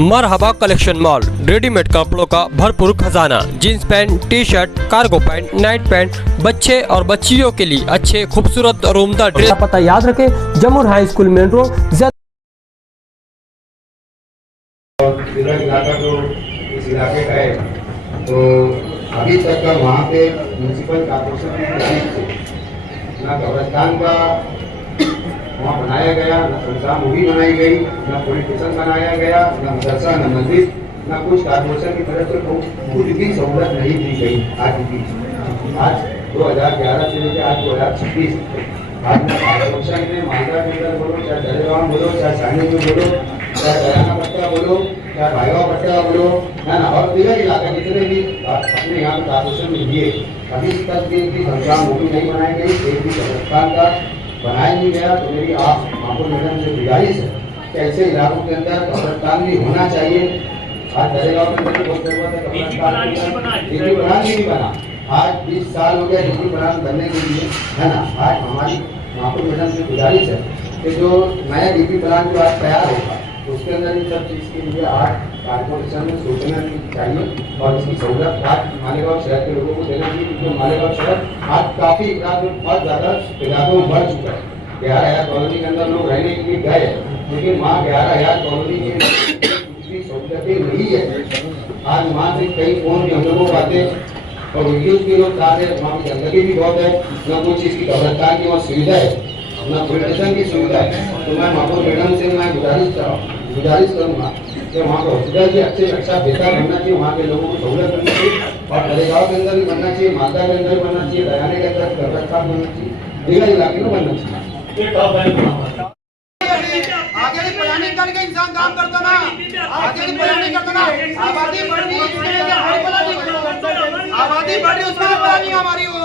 मरहबा collection mall, readymade कपड़ों का भरपूर खजाना, jeans pant, T shirt, cargo pant, night pant, बच्चे और बच्चियों के लिए अच्छे खूबसूरत और उम्दा ड्रेस। पता याद रखें, जमुर हाई स्कूल मेन रोड। इस इलाके का है तो अभी तक का वहाँ पे म्यूनसिपल कॉर्पोरेशन ना कब्रस्तान का वहाँ बनाया गया, न शमशान भूमि बनाई गई, न पुलिस स्टेशन बनाया गया, न मदरसा, न मस्जिद, न कुछ कॉर्पोरेशन की तरफ से कुछ भी सहूलत नहीं दी गई। आज 2011 से लेकर आज 2026 आज न कॉर्पोरेशन ने मालदा के अंदर बोलो, चाहे दरेगाम बोलो, चाहे सानी में बोलो, चाहे दयाना पट्टा बोलो, चाहे भाईवा पट्टा बोलो, है ना, और तीनों इलाके जितने भी अपने यहाँ कॉर्पोरेशन में दिए, अभी तक की शमशान भूमि नहीं बनाई गई, एक भी कब्रिस्तान का बनाया नहीं गया। तो मेरी आप मापुर मैडम से गुजारिश है कि ऐसे इलाकों के अंदर कब्रिस्तान भी होना चाहिए। आज दरेगांव के अंदर बहुत जरूरत है कब्रिस्तान नहीं बना, आज 20 साल हो गया डिग्री प्लान बनने के लिए, है ना। आज हमारी मापुर मैडम से गुजारिश है कि जो नया डिग्री प्लान जो आज तैयार होगा उसके अंदर इन सब चीज़ के लिए आज कॉर्पोरेशन में सोचना चाहिए और इसकी सहूलत आज मालेगांव शहर के लोगों को देना चाहिए, क्योंकि मालेगांव शहर आज काफ़ी बहुत ज़्यादा इलाकों में बढ़ चुका है। 11,000 कॉलोनी के अंदर लोग रहने के लिए गए, लेकिन वहाँ 11,000 कॉलोनी के दूसरी सहूलतें नहीं है। आज वहाँ से कई फोन भी हम लोगों को आते और वीडियोज भी लोग आते हैं, वहाँ की गंदगी भी बहुत है, न कोई चीज़ की कब्रिस्तान की वहाँ सुविधा है, न पुलिस स्टेशन की सुविधा है। तो मैं मापुर मैडम से मैं गुजारिश करूँगा कि वहाँ पर हॉस्पिटल की अच्छे अच्छा बेहतर बनना चाहिए, वहाँ के लोगों को सहूलत करनी चाहिए और दरेगांव के अंदर भी बनना चाहिए, मालदा के अंदर भी बनना चाहिए, दयाने के अंदर कब्रिस्तान बनना चाहिए, दीगर इलाके में बनना चाहिए। आगे की प्लानिंग करके इंसान काम करता ना, आगे की प्लानिंग करता ना। आबादी बढ़ रही उसमें प्लानिंग हमारी हो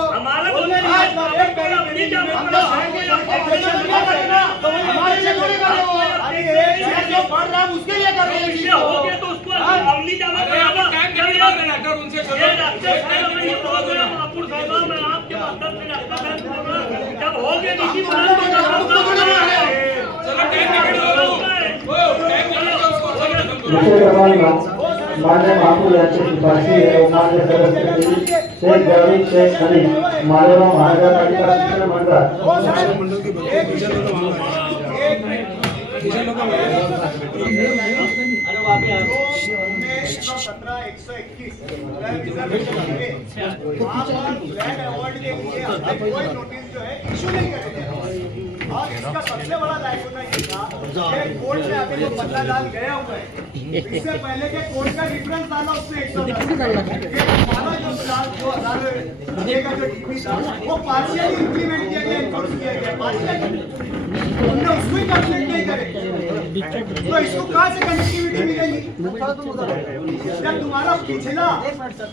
हमारे लिए थोड़ी कर रहे हो, जो बढ़ रहा है उसके लिए कर रहे हैं। मान्य महापुर राज्य निवासी है मान्य सदस्य शेख जावेद शेख अली मालेगांव महानगर पालिका शिक्षण और इसका सबसे बड़ा दायित्व ये था कि कोर्ट में अभी जो बदला डाल गया हुआ है, इससे पहले के कोर्ट का रिफरेंस डाला उसने 110 माना जो 2000 का जो डीपी था वो पार्शियली इंप्लीमेंट किया गया, एनफोर्स किया गया पार्शियली, हमने उसको ही कंप्लीट नहीं करे तो इसको कहाँ से कनेक्टिविटी मिलेगी? जब तुम्हारा पिछला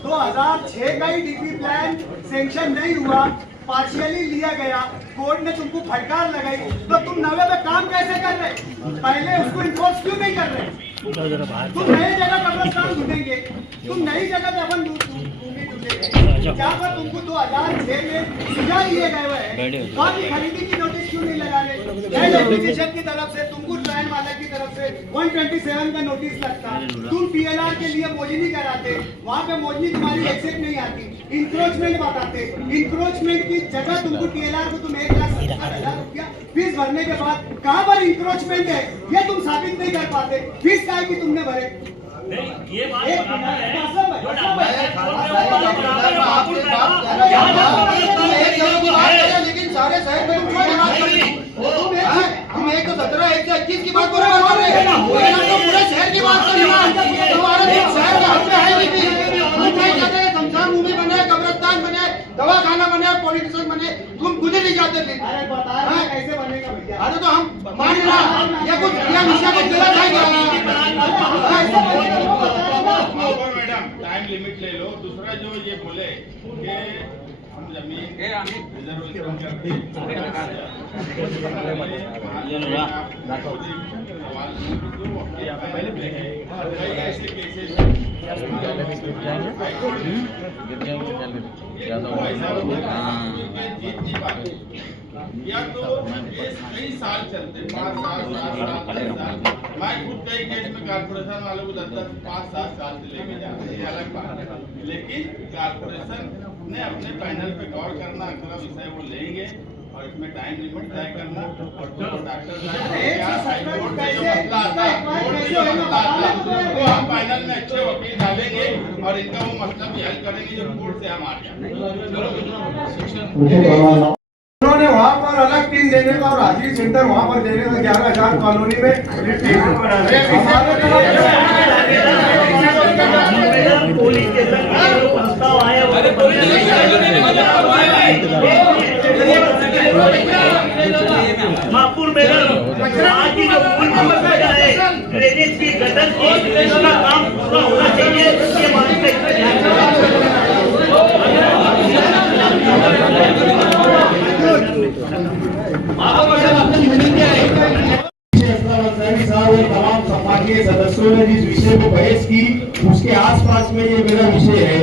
2006 का ही डीपी प्लान सैंक्शन नहीं हुआ, पार्शियली लिया गया, कोर्ट ने तुमको फटकार लगाई, तो तुम नवे पे काम कैसे कर रहे? पहले उसको इन्फोर्स क्यों नहीं कर रहे? तुम नई जगह कब्रिस्तान ढूंढेंगे, तुम नई जगह पे अपन ढूंढेंगे, क्या पर तुमको 2006 में सुझाव दिए गए हुए हैं, वहाँ की खरीदी की नोटिस क्यों नहीं लगा रहे? एप्लीकेशन की तरफ से तुमको ट्रायल वाला की तरफ से 127 का नोटिस लगता, तुम PLR के लिए मोजनी कराते, वहाँ पे मोजनी तुम्हारी एक्सेप्ट नहीं आती, इंक्रोचमेंट बताते, इंक्रोचमेंट की जगह तुमको TLR को तुम 1,70,000 रुपया फीस भरने के बाद कहाँ पर इंक्रोचमेंट है ये तुम साबित नहीं कर पाते, फीस काय की तुमने भरे? ये बात लेकिन सारे शहर में हम 117 121 की बात कर रहे हैं, तो पूरे शहर की बात कर रहे हैं। हमारे शहर में हम है शमशान भूमि बने, कब्रिस्तान बने, दवाखाना बने, पुलिस स्टेशन बने, तुम खुद ही नहीं जाते थे। अरे बताया कैसे बनेगा भैया? अरे तो हम मान रहा ये कुछ ये विषय को गलत है। मैडम टाइम लिमिट ले लो। दूसरा जो ये बोले कि हम जमीन रिजर्वेशन करते ऐसे केसेस जीत नहीं पाते, या तो केस कई साल चलते, 5 साल 7 साल 10 साल। मैं खुद कई केस में कारपोरेशन वालों को 10-10 5-7 साल से लेके जाते हैं, ये अलग बात है। लेकिन कारपोरेशन ने अपने पैनल पे गौर करना, अगला विषय वो लेंगे और इसमें टाइम लिमिट तय करना और जो डॉक्टर कोर्ट में जो मसला आता है, वो हम पैनल में अच्छे वकील डालेंगे और इनका वो मसला भी हल करेंगे जो कोर्ट से हम आ जाए। उन्होंने वहाँ पर अलग टीम देने का और हाजिरी सेंटर वहाँ पर देने का 11,000 कॉलोनी में पुलिस स्टेशन का प्रस्ताव आया महापुर में आज की जो पुल का मसला है, ड्रेनेज की गटर की, इसका काम पूरा होना चाहिए। ये मांग पे तमाम सम्मानीय सदस्यों ने जिस विषय को बहस की, उसके आसपास में ये मेरा विषय है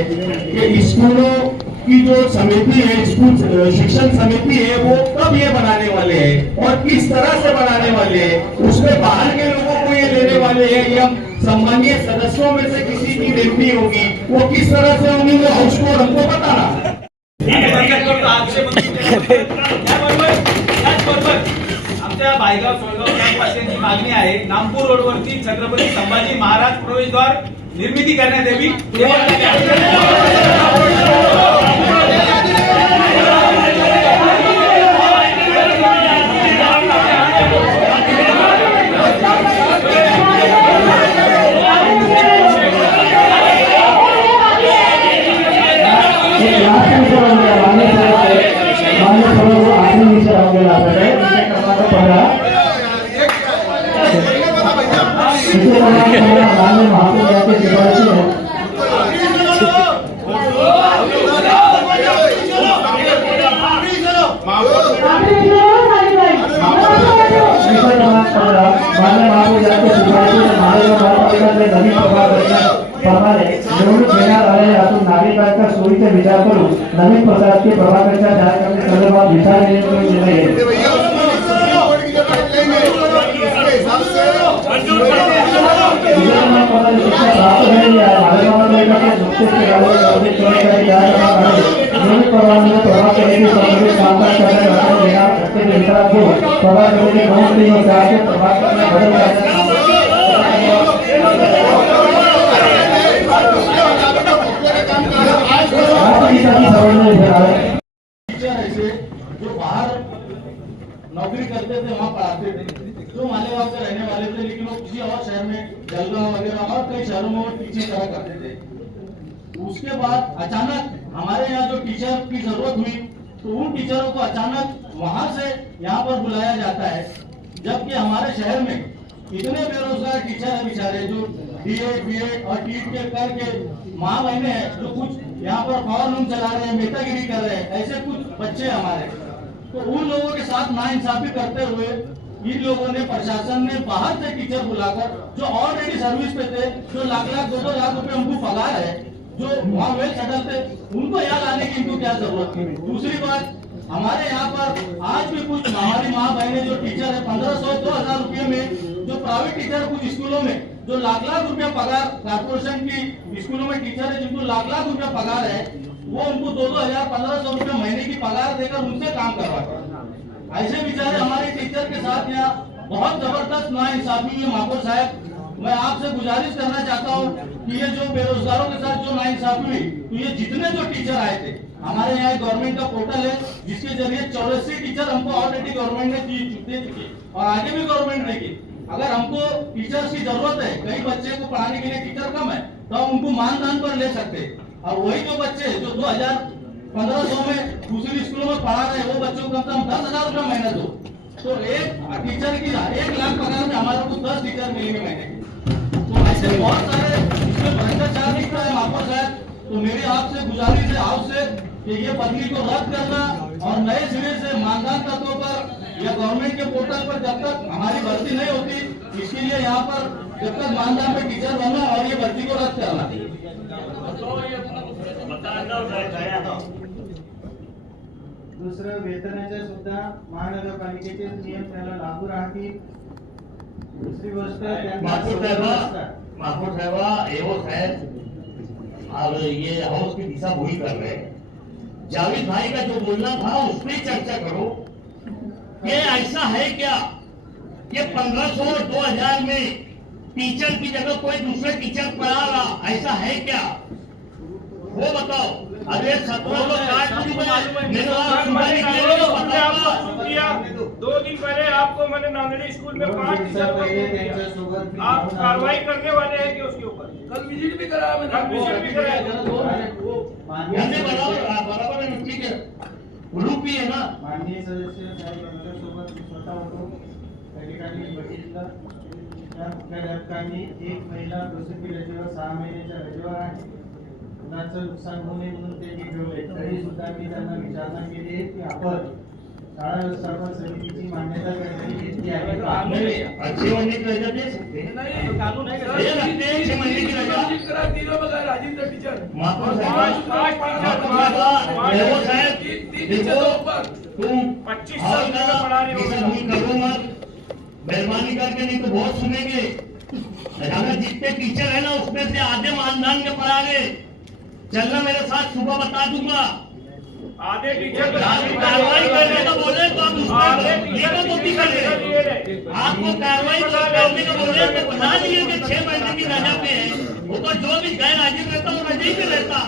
कि स्कूलों की जो समिति है, स्कूल शिक्षण समिति है, वो कब ये बनाने वाले हैं और किस तरह से बनाने वाले हैं, उसमें बाहर के लोगों को ये लेने वाले हैं या सम्मानीय सदस्यों में से किसी की नियुक्ति होगी, वो किस तरह से होंगी, वो हाउस को हमको बताना। आमच्या भायगाव सोयगाव कॅम्पपासूनची मागणी आहे, नागपूर रोडवरती छत्रपती संभाजी महाराज प्रवेशद्वार निर्मिती करण्यात यावी। नागरिकांच्या सोयीचा विचार करून नवीन प्रकारचे प्रभागाच्या जाहिराती संदर्भात विचार निर्णय जो बाहर नौकरी करते थे, वहाँ पढ़ाते थे, जो मालेगांव के रहने वाले थे, लेकिन वो किसी और शहर में, जलगांव वगैरह और कई शहरों में टीचिंग करा करते थे। उसके बाद अचानक हमारे यहाँ जो टीचर की जरूरत हुई, तो उन टीचरों को अचानक वहाँ से यहाँ पर बुलाया जाता है, जबकि हमारे शहर में इतने बेरोजगार टीचर है बेचारे, जो DA, BA और TET के करके माँ बहने हैं, जो कुछ यहाँ पर पावर लूम चला रहे हैं, नेतागिरी कर रहे हैं, ऐसे कुछ बच्चे हमारे। तो उन लोगों के साथ नाइंसाफी करते हुए इन लोगों ने, प्रशासन ने बाहर से टीचर बुलाकर, जो ऑलरेडी सर्विस पे थे, जो लाख 2-2 लाख रुपए उनको पगार है, जो वहाँ वेल सेटल थे, उनको यहाँ लाने की इनको क्या जरूरत थी। दूसरी बात, हमारे यहाँ पर आज भी कुछ हमारी माँ बहने जो टीचर है, 1500-2000 रुपये में, जो प्राइवेट टीचर कुछ स्कूलों में जो लाख रुपया पगार, कारपोरेशन की स्कूलों में टीचर है जिनको लाख रुपया पगार है, वो उनको 2,000-1,500 रुपया महीने की पगार देकर उनसे काम करवाते हैं। ऐसे बेचारे हमारे टीचर के साथ यहाँ बहुत जबरदस्त नाइंसाफी हुई। महापौर साहब, मैं आपसे गुजारिश करना चाहता हूँ कि ये जो बेरोजगारों के साथ जो नाइंसाफी हुई, तो ये जितने जो टीचर आए थे, हमारे यहाँ गवर्नमेंट का पोर्टल है जिसके जरिए 84 टीचर हमको ऑलरेडी गवर्नमेंट ने दे चुकी और आगे भी गवर्नमेंट देगी। अगर हमको टीचर्स की जरूरत है, कई बच्चे को पढ़ाने के लिए टीचर कम है, तो हम उनको मानदान पर ले सकते। और वही जो बच्चे जो 2015 में दूसरी स्कूलों में पढ़ा रहे, वो बच्चों को कम से कम 10,000 रुपया महीना दो, तो एक टीचर की 1 लाख पगार में हमारे को 10 टीचर मिलेंगे महीने। तो ऐसे बहुत सारे इसमें भ्रष्टाचार दिखता है महापौर साहब। तो मेरी आपसे गुजारिश है आपसे कि ये बदली को रद्द करना और नए सिरे से मानदान तत्वों पर या गवर्नमेंट के पोर्टल पर जब तक हमारी भर्ती नहीं होती, इसके लिए यहाँ पर जब तक मानदान पे टीचर बनना और ये भर्ती को रद्द करना। दुसरं वेतनाच्या सुद्धा महानगरपालिकेचे नियम त्याला लागू राहतील. दुसरी गोष्ट महापौर साहबा एओ साहब और ये हाउस की दिशा वही कर रहे हैं. जावेद भाई का जो बोलना था उस पर चर्चा करो. ये ऐसा है क्या ये 1500 और 2000 में टीचर की जगह कोई दूसरा टीचर पढ़ा रहा, ऐसा है क्या वो बताओ. अरे 17 लोग दो दिन पहले आपको मैंने नांदेड़ी स्कूल में 5 टीचर को दिया. आप कार्रवाई करने वाले हैं कि उसके ऊपर कल विजिट भी कराया मैंने. कल विजिट भी कराया बराबर है. ठीक है ग्रुप भी है ना. माननीय सदस्य साहेब आमच्यासोबत स्वतः होतो. त्या ठिकाणी बघितलं त्या मुख्याध्यापकांनी एक महिला प्रसूती रजेवर 6 महिन्याच्या रजेवर आहे. कुणाचं नुकसान होऊ नये म्हणून त्यांनी ठेवले. तरी सुद्धा मी त्यांना विचारणा केली की आपण शाळा व्यवस्थापन समितीची मान्यता कधी घेतली आहे का. 6 महीने की रजा दे सकते हैं. कानून है 6 महीने की रजा करा दिलो बघा राजेंद्र टीचर महापौर तुम 25 साल पढ़ा रहे हो. करो मत मेहरबानी करके, नहीं तो बहुत सुनेंगे. अगर जितने टीचर है ना उसमें से आधे मानदान के पढ़ा रहे. चलना मेरे साथ, सुबह बता दूंगा. आधे टीचर कार्रवाई करने का बोले तो आप उसमें करें. आपको कार्रवाई करने का बोले तो बता दिए कि 6 महीने की रजा पे है. वो तो जो भी गैर हाजिर रहता वो रजा ही पे रहता.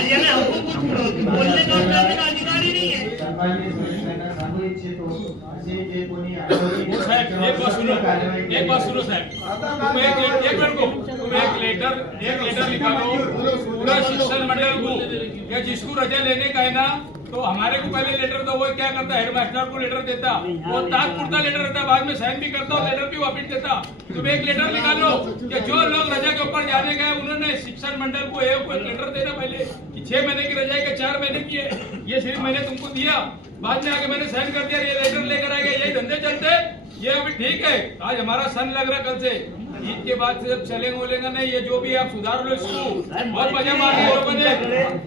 यानी हमको कुछ बोलने का करने का अधिकार ही नहीं है. सन्माननीय सदस्यांना सांगू इच्छितो असे जे कोणी साहब एक बात सुनो साहब. तुम एक लेटर लिखा लो पूरा शिक्षण मंडल को या जिसको रजा लेने का है ना तो हमारे को पहले लेटर दो. वो क्या करता है हेडमास्टर को लेटर देता. वो तात्पुरता लेटर रहता, बाद में साइन भी करता और लेटर भी वापिस देता. तुम एक लेटर निकालो कि जो लोग रजा के ऊपर जाने गए उन्होंने शिक्षण मंडल को एक लेटर देना पहले कि 6 महीने की रजा है कि 4 महीने की है. ये सिर्फ मैंने तुमको दिया, बाद में आके मैंने साइन कर दिया. ये लेटर लेकर आ गया. यही धंधे चलते. ये अभी ठीक है. आज हमारा सन लग रहा कल से. ईद के बाद से चलेंगे बोलेगा नहीं. ये जो भी आप सुधार लो इसको. और मजा मारने लोगों ने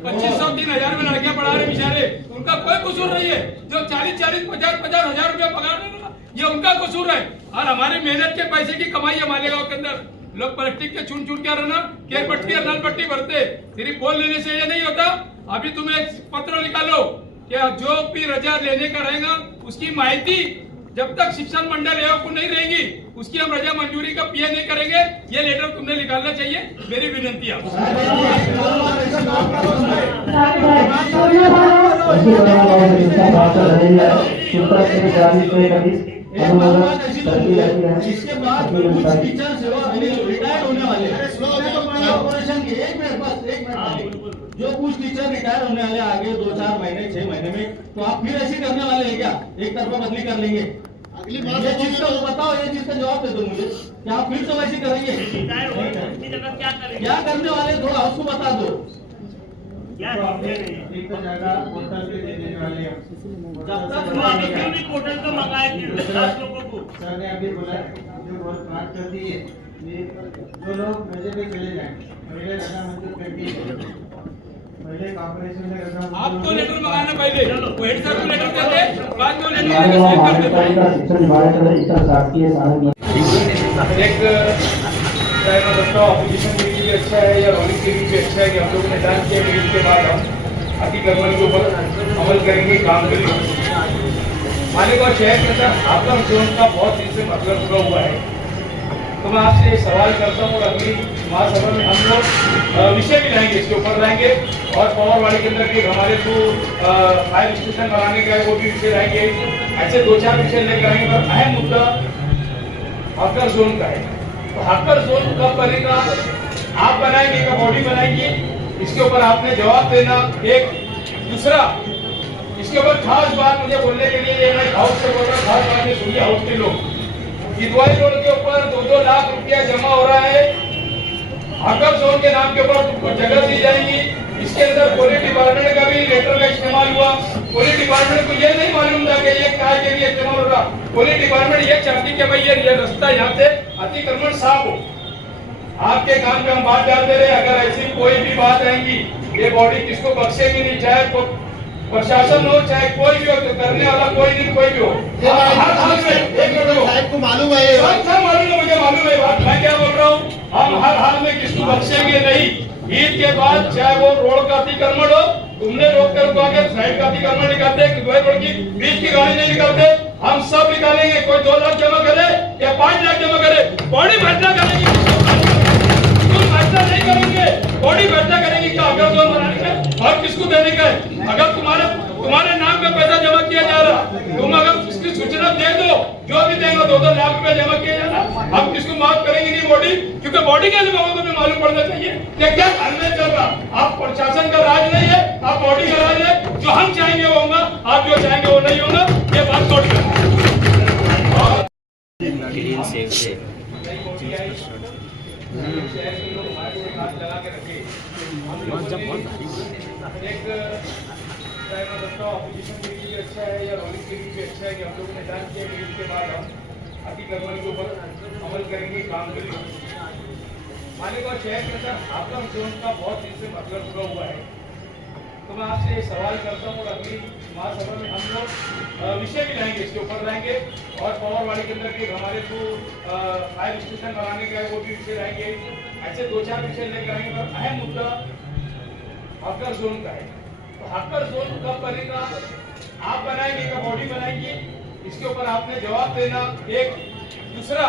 2500 3000 में लड़कियां पढ़ा रहे बेचारे. उनका कोई कसूर नहीं है. जो 40 50 हजार रुपया पगार दे रहा ये उनका कसूर है. और हमारी मेहनत के पैसे की कमाई है मालेगांव के अंदर. लोग प्लास्टिक के चुन के रहना केर पट्टी और नल पट्टी भरते. सिर्फ बोल लेने से ये नहीं होता. अभी तुम एक पत्र निकालो कि जो भी रजा लेने का रहेगा उसकी माहिती जब तक शिक्षण मंडल को नहीं रहेगी उसकी हम रजा मंजूरी का पीए नहीं करेंगे. ये लेटर तुमने निकालना चाहिए. मेरी विनंती है. इसके बाद कुछ टीचर रिटायर होने वाले कॉर्पोरेशन के जो कुछ टीचर रिटायर होने वाले आगे 2-4 महीने 6 महीने में, तो आप फिर ऐसे करने वाले हैं क्या? एक तरफा बदली कर लेंगे. अगली बार ये चीज का बताओ. ये चीज का जवाब दे दो मुझे. क्या आप फिर से वैसे करेंगे? क्या करने वाले थोड़ा उसको बता दो. एक जगह पोर्टल पे दे देने वाले हैं. जब तक पोर्टल का मंगाए थे 10 लोगों को. सर ने अभी बोला जो बहुत बात कर दी है जो लोग रजे पे चले जाएं पहले रजा मंजूर कर दी. पहले कॉर्पोरेशन में रजा आपको लेटर मंगाना पहले वो हेड सर को लेटर देते बाद में लेटर शिक्षण विभागाकडे इतर शासकीय सहाय्य एक चाहे मैं दोस्तों ऑपोजिशन के लिए भी अच्छा है या रोलिंग के लिए भी अच्छा है कि हम लोग ने डांस किया. मीटिंग के बाद हम अतिक्रमण के ऊपर अमल करेंगे, काम करेंगे. मालेगांव शहर के अंदर हाकर जोन का बहुत दिन से मतलब हुआ हुआ है. तो मैं आपसे सवाल करता हूँ और अगली महासभा में हम लोग विषय भी लाएंगे, इसके ऊपर लाएंगे. और पवारवाड़ी के अंदर भी हमारे जो फायर स्टेशन बनाने का है वो भी विषय लाएंगे. ऐसे 2-4 विषय लेकर आएंगे. पर अहम मुद्दा हाकर जोन का है. तो हाकर जोन कब बनेगा? आप बनाएंगे का बॉडी बनाएंगे. इसके ऊपर आपने जवाब देना. एक दूसरा इसके ऊपर खास बात मुझे बोलने के लिए मैं हाउस से बोल रहा हूँ. खास बात सुनिए हाउस के लोग. गिदवाई रोड के ऊपर 2-2 लाख रुपया जमा हो रहा है. हाकर जोन के नाम के ऊपर तुमको जगह दी जाएगी. इसके अंदर पुलिस डिपार्टमेंट का भी लेटर का इस्तेमाल हुआ. पुलिस डिपार्टमेंट को ये नहीं मालूम था कि ये क्या के लिए इस्तेमाल होगा. पुलिस डिपार्टमेंट ये चाहती कि भाई ये रास्ता यहाँ से अतिक्रमण साफ हो. आपके कान पे हम बात डालते रहे. अगर ऐसी कोई भी बात आएंगी ये बॉडी किसको बख्शेगी नहीं, चाहे प्रशासन हो चाहे कोई भी हो, तो करने वाला कोई नहीं कोई भी हो। हर हाल में साहब को मालूम है सब मालूम है, मुझे मालूम है बात। मैं क्या बोल रहा हूँ, हम हर हाल में किसको बख्शेंगे नहीं। ईद के बाद चाहे वो रोड का अतिक्रमण हो, तुमने रोक कर अगर साइड का अतिक्रमण निकालते, रोड की बीच की गाड़ी नहीं निकालते, हम सब निकालेंगे। कोई 2 लाख जमा करे या 5 लाख जमा करे, बॉडी फैसला करेगी। तुम फैसला नहीं करेंगे, बॉडी फैसला करेगी क्या अगर जोन बनाने का और किसको देने का है। अगर तुम्हारे नाम पे पैसा जमा किया जा रहा, तुम अगर इसकी सूचना दे दो, जो भी देंगे 2-2 लाख रुपए जमा किया जा रहा, हम किसको माफ करेंगे नहीं बॉडी, क्योंकि बॉडी के लोगों को भी मालूम पड़ना चाहिए कि क्या हाल में चल रहा। आप प्रशासन का राज नहीं है, आप बॉडी का राज है। जो हम चाहेंगे वो होगा, आप जो चाहेंगे वो नहीं होगा। ये बात छोड़ ऑपोजिशन के लिए भी अच्छा है या रोलिंग के लिए भी अच्छा है कि हम लोगों ने ऐलान किया कि इसके बाद हम अतिक्रमण के ऊपर अमल करेंगे, काम करेंगे। मालेगांव शहर के अंदर हाकर जोन का बहुत दिन से मतलब जुड़ा हुआ है। तो मैं आपसे सवाल करता हूँ और अगली महासभा में हम लोग विषय भी लाएंगे, इसके ऊपर लाएंगे और पवारवाड़ी के अंदर के हमारे जो फायर स्टेशन बनाने का है वो भी विषय लाएंगे। ऐसे 2-4 विषय लेकर आएंगे। पर अहम मुद्दा हाकर जोन का है। तो हाकर जोन कब बनेगा, आप बनाएंगे का बॉडी बनाएंगे, इसके ऊपर आपने जवाब देना। एक दूसरा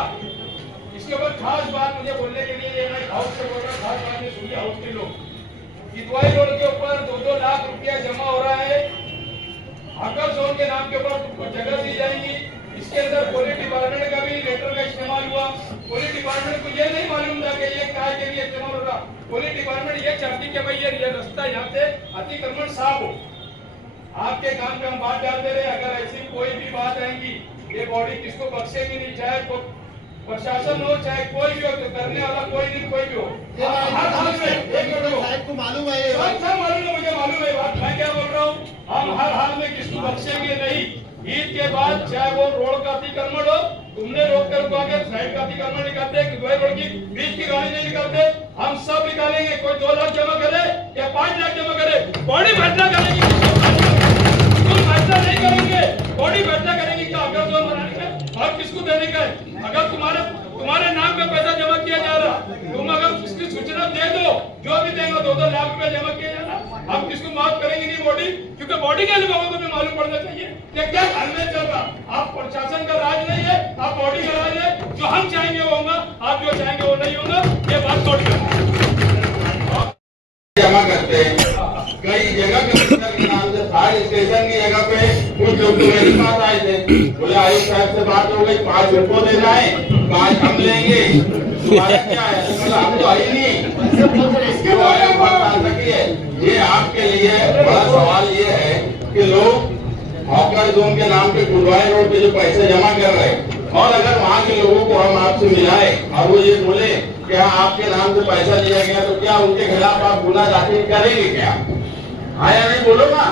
इसके ऊपर खास बात मुझे बोलने के लिए हाउस से बोल रहा, खास बात सुनिए हाउस के लोग। किदवाई रोड के ऊपर 2-2 लाख रुपया जमा हो रहा है, हाकर जोन के नाम के ऊपर तुमको जगह दी जाएगी। इसके अंदर पुलिस डिपार्टमेंट का भी लेटर का इस्तेमाल हुआ। पुलिस डिपार्टमेंट को ये नहीं मालूम था कि ये काय के लिए इस्तेमाल हो रहा। पुलिस डिपार्टमेंट ये चाहती कि भाई ये रास्ता यहाँ से अतिक्रमण साफ हो। आपके काम पे हम बात डालते रहे, अगर ऐसी कोई भी बात आएगी, ये बॉडी किसको बख्शेगी नहीं, चाहे प्रशासन हो चाहे कोई भी हो, तो करने वाला कोई नहीं कोई भी हो। हर हाल में साहब को मालूम है सब मालूम है, मुझे मालूम है बात। मैं क्या बोल रहा हूँ, हम हर हाल में किसको बख्शेंगे नहीं। ईद के बाद चाहे वो रोड का अतिक्रमण हो, तुमने रोक कर अगर साइड का अतिक्रमण निकालते, रोड की बीच की गाड़ी नहीं निकालते, हम सब निकालेंगे। कोई 2 लाख जमा करे या 5 लाख जमा करे, बॉडी फैसला करेगी। तुम फैसला नहीं करेंगे, बॉडी फैसला करेगी क्या अगर जोन बनाने का और किसको देने का है। अगर तुम्हारे नाम पे पैसा जमा किया जा रहा, तुम अगर इसकी सूचना दे दो, जो भी देंगे 2-2 लाख रुपए जमा किया जा रहा, हम किसको माफ करेंगे नहीं बॉडी, क्योंकि बॉडी के लोगों को भी मालूम पड़ना चाहिए कि क्या हाल में चल रहा। आप प्रशासन का राज नहीं है, आप बॉडी का राज है। जो हम चाहेंगे वो होगा, आप जो चाहेंगे वो नहीं होगा। ये बात छोड़ जमा करते हैं कई जगह के नाम से फायर स्टेशन की जगह पे कुछ लोग तो मेरे पास आए थे, बोले आयुष साहब से बात हो गई, 5 रुपये देना है, 5 हम लेंगे, तुम्हारा क्या है, हम तो आई नहीं। इसके बारे में बात आ सकी है। ये आपके लिए बड़ा सवाल ये है कि लोग हॉकर जोन के नाम पे कुलवाई रोड पे जो पैसे जमा कर रहे हैं, और अगर वहाँ के लोगों को हम आपसे मिलाए और वो ये बोले कि हाँ आपके नाम से पैसा लिया गया, तो क्या उनके खिलाफ आप गुना दाखिल करेंगे क्या? हाँ या नहीं, बोलो ना।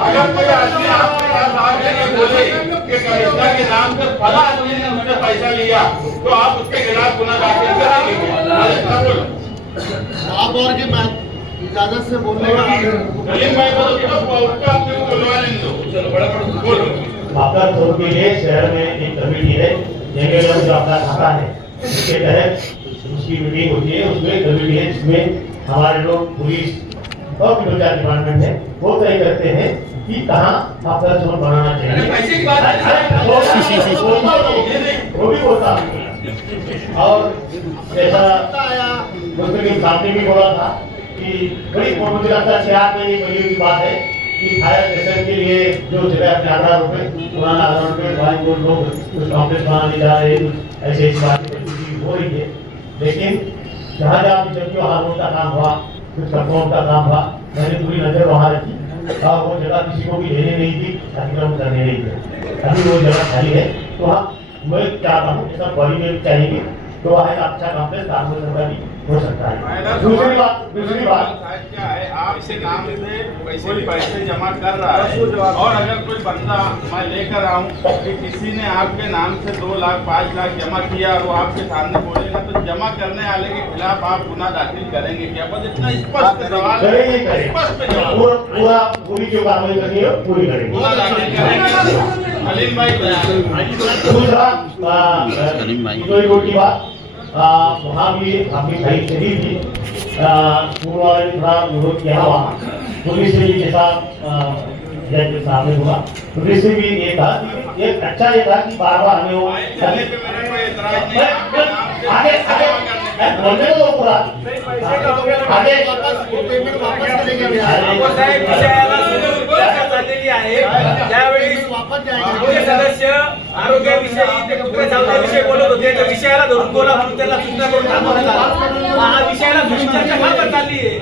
अगर कोई आदमी आपके पास आके बोले कि कमिश्नर के नाम से फला आदमी ने मुझे पैसा लिया, तो आप उसके खिलाफ गुना दाखिल करेंगे क्या? बोलो आप और की बात इजाजत से बोलने का सलीम भाई उसका आप बोलवा लेंगे। चलो बड़ा बोलो। हाकर जोन के लिए शहर में एक कमेटी है, जंगल जो अपना खाता है, उसके तहत उसकी मीटिंग होती है। उसमें कमेटी है जिसमें हमारे लोग पुलिस और भी 2-4 डिपार्टमेंट है, वो तय करते हैं कि कहाँ हाकर जोन बनाना चाहिए। वो भी होता और जैसा मुस्लिम साहब ने भी बोला था कि बड़ी मुझे लगता है 6-8 महीने की बात है कि फायर स्टेशन के लिए जो जगह 18 रुपए पुराना 18 रुपए भाई वो लोग कुछ कॉम्प्लेक्स बनाने जा रहे हैं, ऐसे बात हो रही है। लेकिन जहाँ जहाँ भी जब हाल रोड का काम हुआ, कुछ कंपाउंड का काम हुआ, मैंने पूरी नजर वहाँ रखी और वो जगह किसी को भी लेने नहीं थी, अतिक्रमण करने नहीं थे। अभी वो जगह खाली है, तो हाँ मैं चाहता हूँ सब बड़ी में चाहिए तो वहाँ एक अच्छा कॉम्प्लेक्स हो सकता है। दूसरी बात साहब क्या है, आपके नाम से कोई पैसे जमा कर रहा है और अगर कोई बंदा मैं लेकर आऊं कि किसी ने आपके नाम से 2 लाख 5 लाख जमा किया और वो आपके सामने बोलेगा तो जमा करने वाले के खिलाफ आप गुना दाखिल करेंगे क्या? बस इतना स्पष्ट सवाल है, स्पष्ट जवाब। पूरी जो कार्रवाई करनी है पूरी करेंगे। गुना दाखिल करेंगे। अलीम भाई दूसरा कोई रोड की बात, वहाँ भी काफी भाई शरीर थी, पूर्व वाले थोड़ा विरोध किया वहाँ पुलिस से भी जैसा जज साहब ने बोला, पुलिस से भी ये था कि ये अच्छा ये था कि बार बार हमें वो चलने पे मेरा कोई एतराज नहीं है। आगे बोलने दो पूरा आगे त्यावेळी सदस्य आरोग्याविषयी विषय बोलत होते, त्या विषयाला धरून बोला म्हणून त्याला सूचना करून थांबवण्यात आला. हा विषयाला धरून चर्चा का चालली आहे?